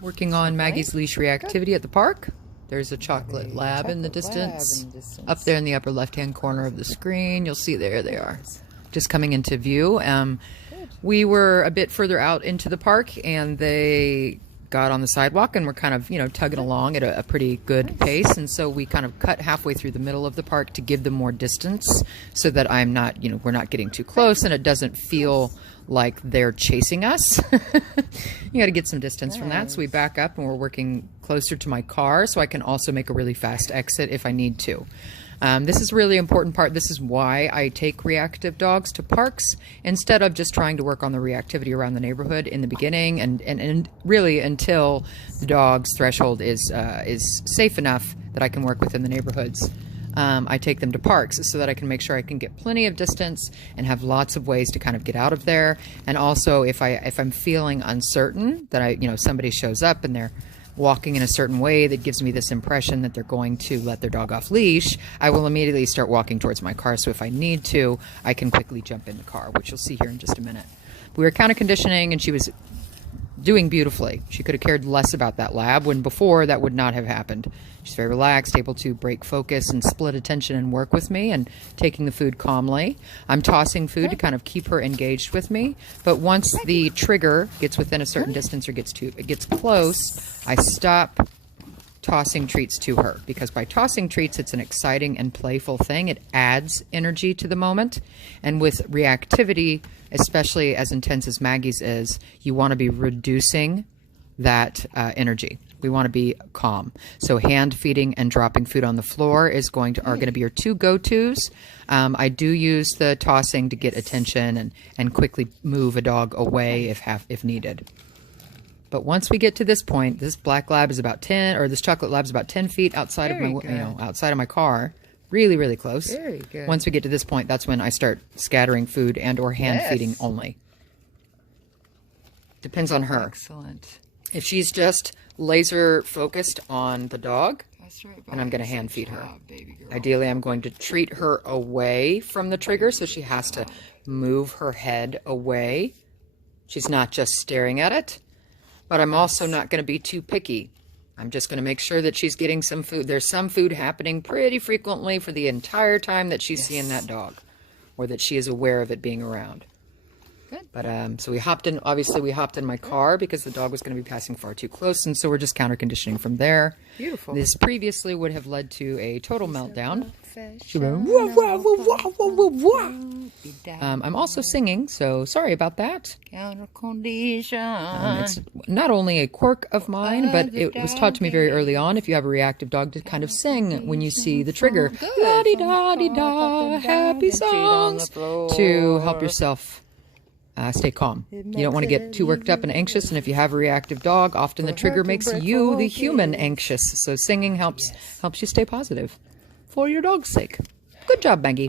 Working on Maggie's leash reactivity at the park. There's a chocolate lab in the distance. Up there in the upper left-hand corner of the screen, you'll see there they are, just coming into view. We were a bit further out into the park, and they got on the sidewalk and were kind of, tugging along at a pretty good pace. And so we kind of cut halfway through the middle of the park to give them more distance so that I'm not, we're not getting too close and it doesn't feel like they're chasing us. You got to get some distance from that. So we back up and we're working closer to my car so I can also make a really fast exit if I need to. This is a really important part. This is why I take reactive dogs to parks instead of just trying to work on the reactivity around the neighborhood in the beginning and really until the dog's threshold is safe enough that I can work within the neighborhoods. I take them to parks so that I can make sure I can get plenty of distance and have lots of ways to kind of get out of there. And also if I'm feeling uncertain that somebody shows up and they're walking in a certain way that gives me this impression that they're going to let their dog off leash, I will immediately start walking towards my car. So if I need to, I can quickly jump in the car, which you'll see here in just a minute. We were counter conditioning and she was doing beautifully. She could have cared less about that lab when before that would not have happened. She's very relaxed, able to break focus and split attention and work with me and taking the food calmly. I'm tossing food to kind of keep her engaged with me. But once the trigger gets within a certain distance or it gets close, I stop tossing treats to her, because by tossing treats, it's an exciting and playful thing. It adds energy to the moment. And with reactivity, especially as intense as Maggie's is, you want to be reducing that energy. We want to be calm. So hand feeding and dropping food on the floor are going to be your two go-tos. I do use the tossing to get attention and quickly move a dog away if needed. But once we get to this point, this black lab is about 10, or this chocolate lab is about 10 feet outside of my, outside of my car. Really, really close. Very good. Once we get to this point, that's when I start scattering food or hand feeding only. Depends on her. Excellent. If she's just laser focused on the dog, That's right, and I'm going to hand feed her. baby girl. Ideally, I'm going to treat her away from the trigger, so she has to move her head away. She's not just staring at it. But I'm also not going to be too picky. I'm just going to make sure that she's getting some food. There's some food happening pretty frequently for the entire time that she's seeing that dog, or that she is aware of it being around. Good. But so we hopped in my car because the dog was going to be passing far too close, and so we're just counter conditioning from there. Beautiful. This previously would have led to a total meltdown. She went, I'm also singing, so sorry about that. Counter condition. It's not only a quirk of mine, but it was taught to me very early on, if you have a reactive dog, to kind of sing when you see the trigger. La-di-da-di-da, happy songs, to help yourself stay calm. You don't want to get too worked up and anxious, and if you have a reactive dog, often the trigger makes you, the human, anxious. So singing helps you stay positive for your dog's sake. Good job, Maggie.